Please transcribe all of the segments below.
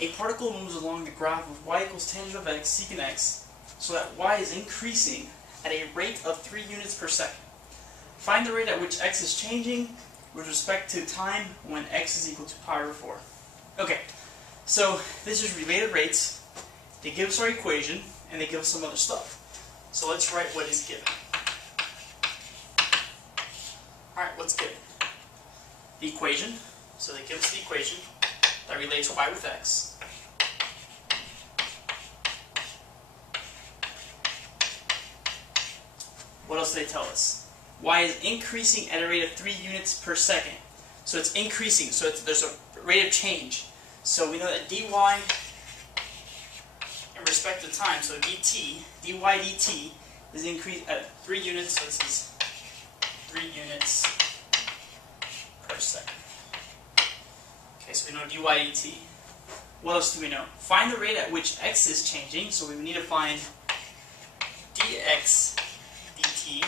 A particle moves along the graph of y equals tangent of x secant x so that y is increasing at a rate of 3 units per second. Find the rate at which x is changing with respect to time when x is equal to pi over 4. Okay, so this is related rates. They give us our equation, and they give us some other stuff. So let's write what is given. Alright, what's given? The equation. So they give us the equation that relates y with x. What else do they tell us? Y is increasing at a rate of 3 units per second. So it's increasing, so there's a rate of change. So we know that dy in respect to time, so dy dt is increased at 3 units, so this is 3 units per second. Okay, so we know dy dt. What else do we know? Find the rate at which x is changing, so we need to find dx dt.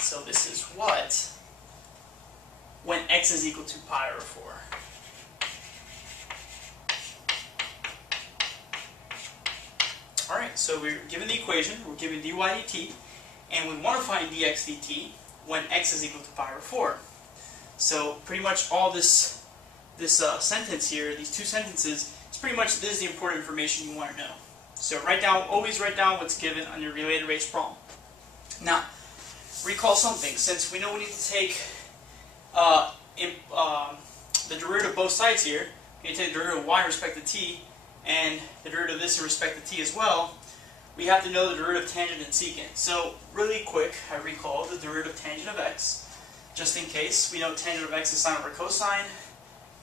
So this is what when x is equal to pi over 4. Alright, so we're given the equation, we're given dy dt, and we want to find dx dt when x is equal to pi over 4. So pretty much all this sentence here, these two sentences, it's pretty much this is the important information you want to know. So always write down what's given on your related rates problem. Now, recall something. Since we know we need to take the derivative of both sides here, we need to take the derivative of y in respect to t, and the derivative of this in respect to t as well, we have to know the derivative of tangent and secant. So really quick, I recall the derivative of tangent of x, just in case. We know tangent of x is sine over cosine.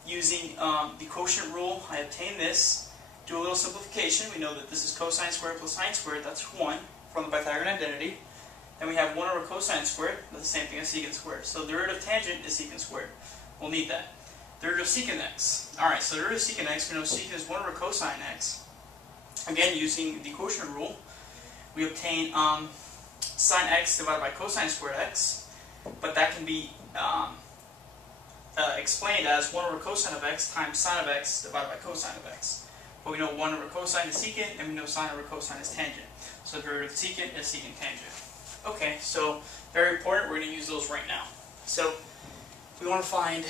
Using the quotient rule, I obtain this. Do a little simplification. We know that this is cosine squared plus sine squared, that's 1 from the Pythagorean identity. Then we have 1 over cosine squared, that's the same thing as secant squared. So the derivative of tangent is secant squared. We'll need that. Derivative of secant x. Alright, so derivative of secant x, we know secant is 1 over cosine x. Again, using the quotient rule, we obtain sine x divided by cosine squared x, but that can be explained as 1 over cosine of x times sine of x divided by cosine of x. But we know 1 over cosine is secant, and we know sine over cosine is tangent. So the derivative of secant is secant tangent. Okay, so very important, we're going to use those right now. So we want to find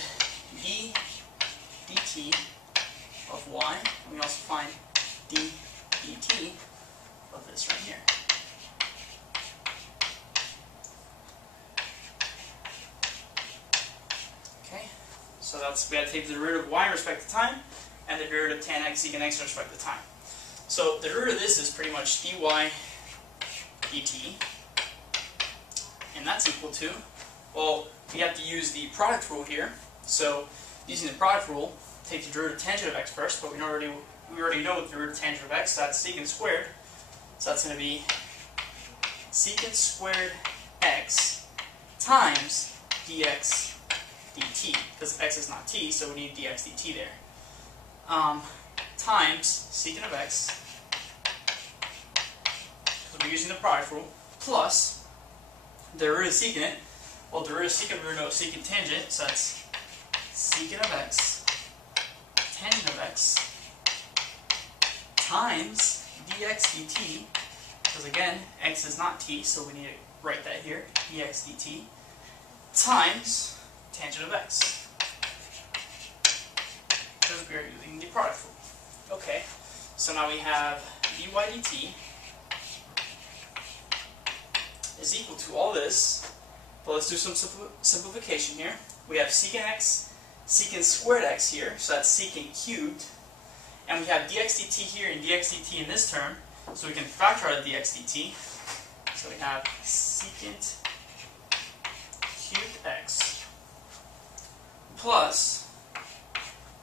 d dt of y, and we also find d dt of this right here. Okay, so we have to take the derivative of y in respect to time, and the derivative of tan x secant x in respect to time. So the derivative of this is pretty much dy dt, and that's equal to, well, we have to use the product rule here. So using the product rule, take the derivative of tangent of x first, but we already know the derivative of tangent of x, that's secant squared. So that's going to be secant squared x times dx dt, because x is not t, so we need dx dt there. Times secant of x, because we're using the product rule, plus derivative of secant. Well, derivative of secant, we know secant tangent, so that's secant of x, tangent of x, times dx dt, because again, x is not t, so we need to write that here, dx dt, times tangent of x, because we are using the product rule. Okay, so now we have dy dt is equal to all this, but let's do some simplification here. We have secant x, secant squared x here, so that's secant cubed, and we have dx dt here and dx dt in this term, so we can factor out dx dt. So we have secant cubed x plus,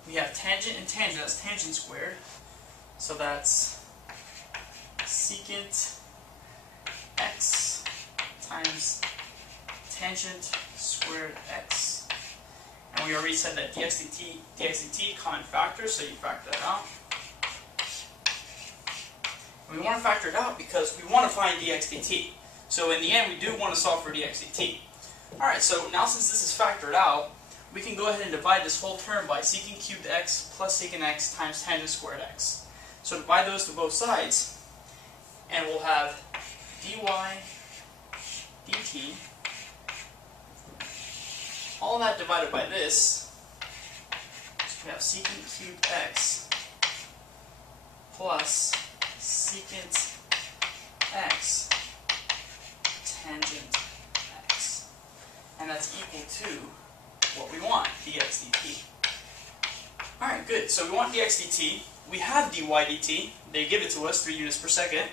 we have tangent and tangent, that's tangent squared, so that's secant x times tangent squared x. And we already said that dx dt common factors, so you factor that out. And we want to factor it out because we want to find dx dt. So in the end, we do want to solve for dx dt. Alright, so now since this is factored out, we can go ahead and divide this whole term by secant cubed x plus secant x times tangent squared x. So divide those to both sides, and we'll have dy dt, all that divided by this, so we have secant cubed x plus secant x tangent x. And that's equal to what we want, dx dt. Alright, good. So we want dx dt. We have dy dt. They give it to us, 3 units per second.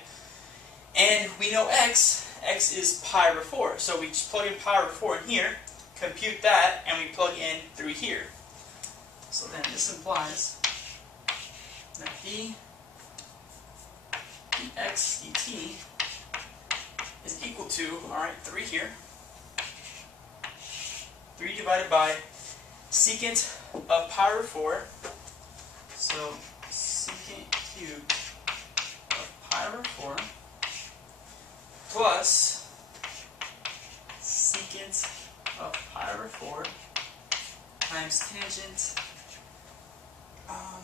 And we know x is pi over 4. So we just plug in pi over 4 in here, compute that, and we plug in through here. So then this implies that dx dt is equal to, alright, 3 here. 3 divided by secant of pi over 4. So secant cubed of pi over 4 plus secant of pi over 4 times tangent, what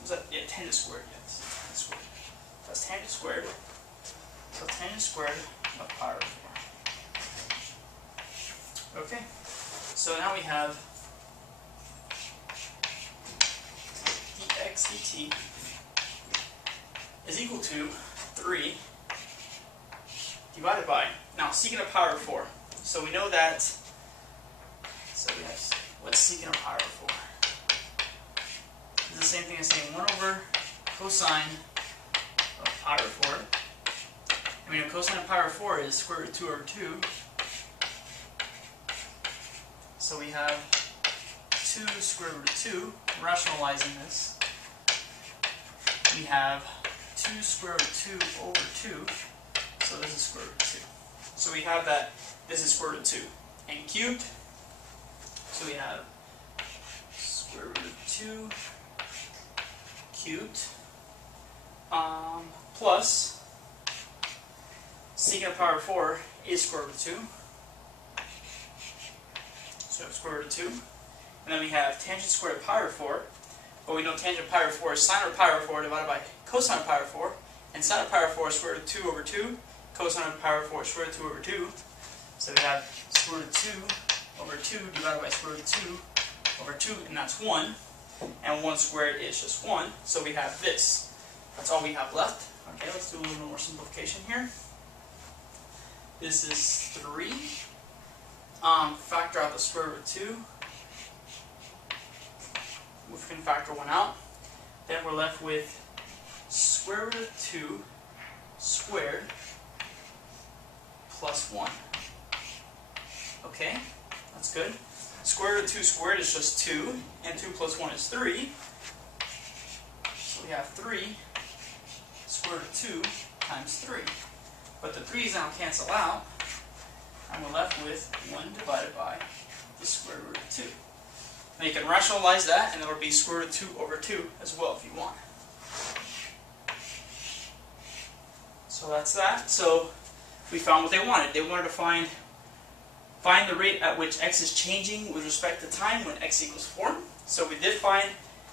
was that? Yeah, tangent squared, yes. Tangent squared. That's tangent squared. So tangent squared of pi over 4. Okay. So now we have dx dt is equal to 3 divided by, now secant of pi over 4. So we know that, so we have, what's secant of pi over 4? It's the same thing as saying 1 over cosine of pi over 4. I mean, cosine of pi over 4 is square root of 2 over 2. So we have 2 square root of 2, rationalizing this. We have 2 square root of 2 over 2, so this is square root of 2. So we have that this is square root of 2. And cubed, so we have square root of 2 cubed plus secant of pi over 4 is square root of 2. So square root of 2. And then we have tangent squared of pi over 4. But we know tangent of pi over 4 is sine of pi over 4 divided by cosine of pi over 4. And sine of pi over 4 is square root of 2 over 2. Cosine of pi over 4 is square root of 2 over 2. So we have square root of 2 over 2 divided by square root of 2 over 2, and that's 1. And 1 squared is just 1. So we have this. That's all we have left. Okay, let's do a little bit more simplification here. This is 3. Factor out the square root of 2. We can factor 1 out. Then we're left with square root of 2 squared plus 1. Okay, that's good. Square root of 2 squared is just 2, and 2 plus 1 is 3. So we have 3 square root of 2 times 3. But the 3's now cancel out, and we're left with 1 divided by the square root of 2. Now you can rationalize that, and it'll be square root of 2 over 2 as well if you want. So that's that. So we found what they wanted. They wanted to find the rate at which x is changing with respect to time when x equals 4. So we did find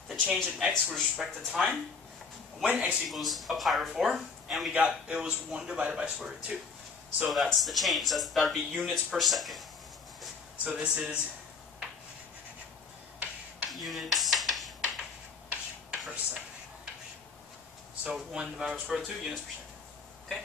the change in x with respect to time when x equals a pi over 4, and we got it was 1 divided by square root of 2. So that's the change. That would be units per second. So this is units per second. So 1 divided by square root of 2 units per second. Okay?